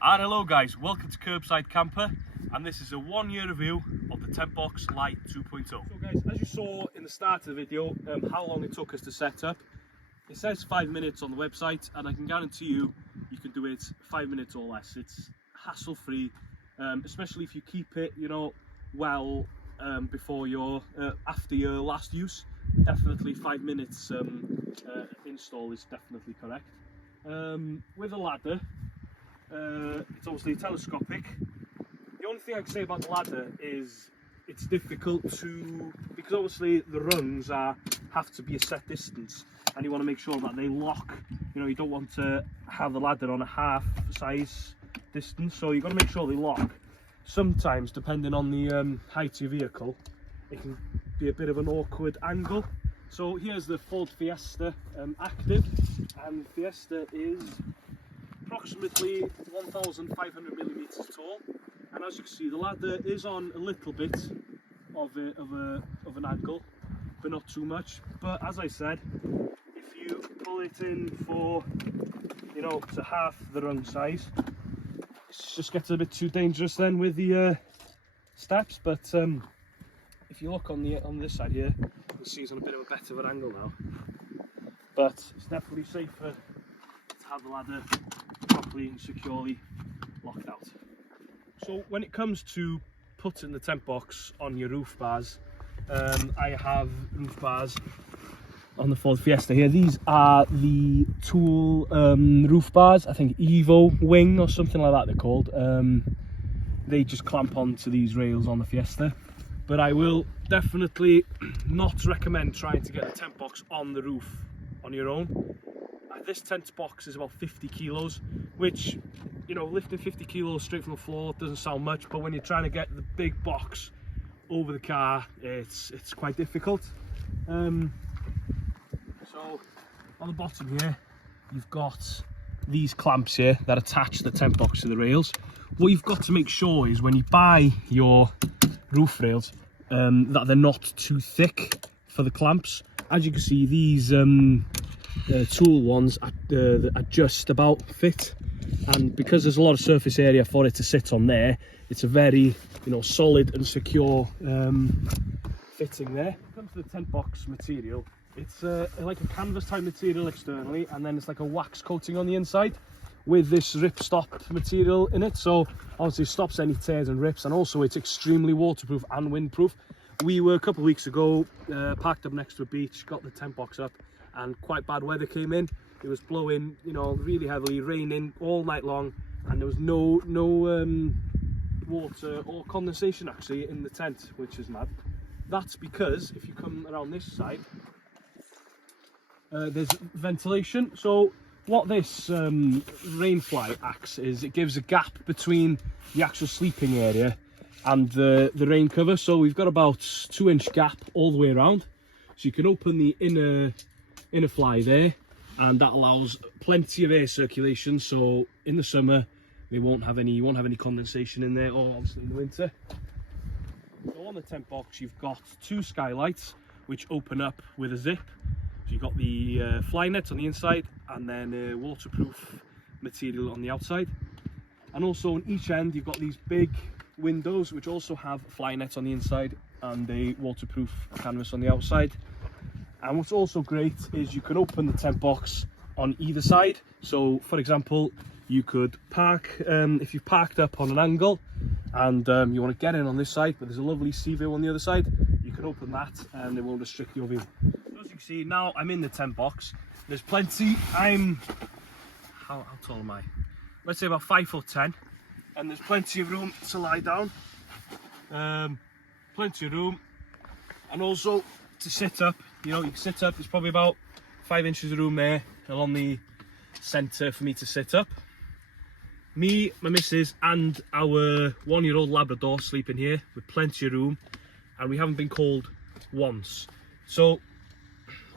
And hello guys, welcome to Curbside Camper, and this is a 1 year review of the TENTBOX Lite 2.0. So guys, as you saw in the start of the video, how long it took us to set up, it says 5 minutes on the website, and I can guarantee you, you can do it 5 minutes or less. It's hassle free, especially if you keep it, well before your, after your last use. Definitely 5 minutes install is definitely correct. With a ladder, it's obviously telescopic. The only thing I can say about the ladder is it's difficult to, because obviously the rungs have to be a set distance, and you want to make sure that they lock. You don't want to have the ladder on a half size distance, so you've got to make sure they lock. Sometimes, depending on the height of your vehicle, it can be a bit of an awkward angle. So here's the Ford Fiesta Active, and Fiesta is approximately 1,500 millimeters tall, and as you can see, the ladder is on a little bit of an angle, but not too much. But as I said, if you pull it in for to half the rung size, it just gets a bit too dangerous then with the steps. But if you look on this side here, you'll see it's on a bit of a better of an angle now, but it's definitely safer to have the ladder properly and securely locked out. So when it comes to putting the TENTBOX on your roof bars, I have roof bars on the Ford Fiesta here. These are the Tool roof bars, I think Evo Wing or something like that they're called. They just clamp onto these rails on the Fiesta, but I will definitely not recommend trying to get a TENTBOX on the roof on your own. This TENTBOX is about 50 kilos, which, lifting 50 kilos straight from the floor doesn't sound much, but when you're trying to get the big box over the car, it's quite difficult. So on the bottom here, you've got these clamps here that attach the TENTBOX to the rails. What you've got to make sure is when you buy your roof rails, that they're not too thick for the clamps. As you can see, these Tool ones are just about fit, and because there's a lot of surface area for it to sit on there, it's a very solid and secure fitting there. When it comes to the TENTBOX material, it's like a canvas type material externally, and then it's like a wax coating on the inside with this ripstop material in it, so obviously it stops any tears and rips, and also it's extremely waterproof and windproof. We were a couple of weeks ago parked up next to a beach, got the TENTBOX up, and quite bad weather came in. It was blowing, really heavily, raining all night long, and there was no water or condensation actually in the tent, which is mad. That's because if you come around this side, there's ventilation. So what this rainfly acts is, it gives a gap between the actual sleeping area and the rain cover. So we've got about 2-inch gap all the way around, so you can open the inner fly there, and that allows plenty of air circulation. So in the summer you won't have any condensation in there, or obviously in the winter. So on the TENTBOX you've got 2 skylights which open up with a zip. So you've got the fly net on the inside, and then waterproof material on the outside, and also on each end you've got these big windows which also have fly nets on the inside and a waterproof canvas on the outside. And what's also great is you can open the TENTBOX on either side. So for example, you could park, if you've parked up on an angle and you want to get in on this side, but there's a lovely sea view on the other side, you can open that and it won't restrict your view. So as you can see, now I'm in the TENTBOX. There's plenty. How tall am I? Let's say about 5'10", and there's plenty of room to lie down. Plenty of room, and also to sit up. You can sit up. There's probably about 5 inches of room there along the centre for me to sit up. Me, my missus, and our 1-year-old Labrador sleep in here with plenty of room, and we haven't been cold once. So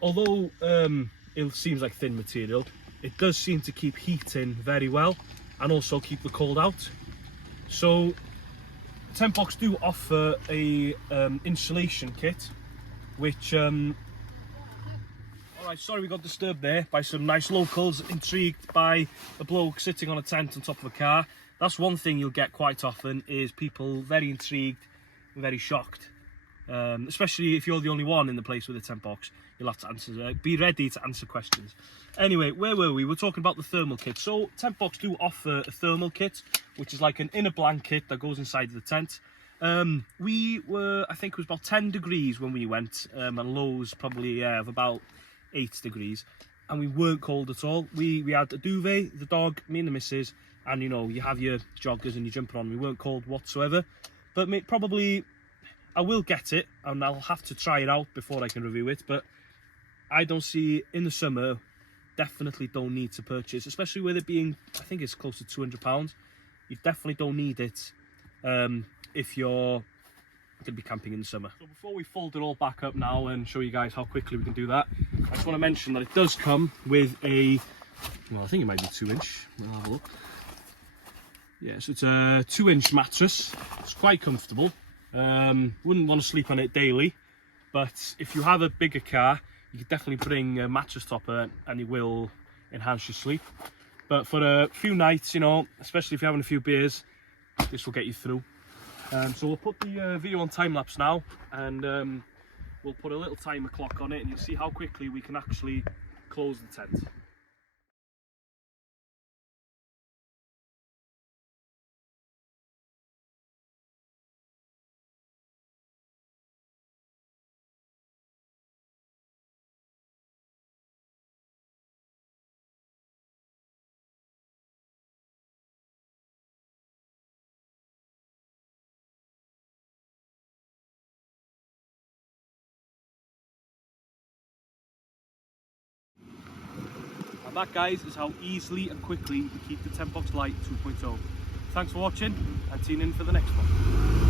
although it seems like thin material, it does seem to keep heat in very well and also keep the cold out. So TENTBOX do offer a insulation kit, which Alright, sorry we got disturbed there by some nice locals intrigued by a bloke sitting on a tent on top of a car. That's one thing you'll get quite often, is people very intrigued and very shocked. Especially if you're the only one in the place with a TENTBOX, you'll have to answer, be ready to answer questions. Anyway, where were we? We're talking about the thermal kit. So TENTBOX do offer a thermal kit, which is like an inner blanket that goes inside the tent. We were, I think it was about 10 degrees when we went, and lows probably of about 8 degrees, and we weren't cold at all. We had a duvet, the dog, me and the missus, and you know, you have your joggers and your jumper on. We weren't cold whatsoever, but probably I will get it and I'll have to try it out before I can review it. But I don't see, in the summer, definitely don't need to purchase, especially with it being, I think it's close to £200. You definitely don't need it if you're going to be camping in the summer. So before we fold it all back up now and show you guys how quickly we can do that, I just want to mention that it does come with a, well, I think it might be 2-inch. We'll have a look. Yeah, so it's a 2-inch mattress. It's quite comfortable. Wouldn't want to sleep on it daily, but if you have a bigger car, you could definitely bring a mattress topper and it will enhance your sleep. But for a few nights, you know, especially if you're having a few beers, this will get you through. So we'll put the video on time lapse now, and we'll put a little timer clock on it, and you'll see how quickly we can actually close the tent. And that, guys, is how easily and quickly you keep the TENTBOX Lite 2.0. Thanks for watching, and tune in for the next one.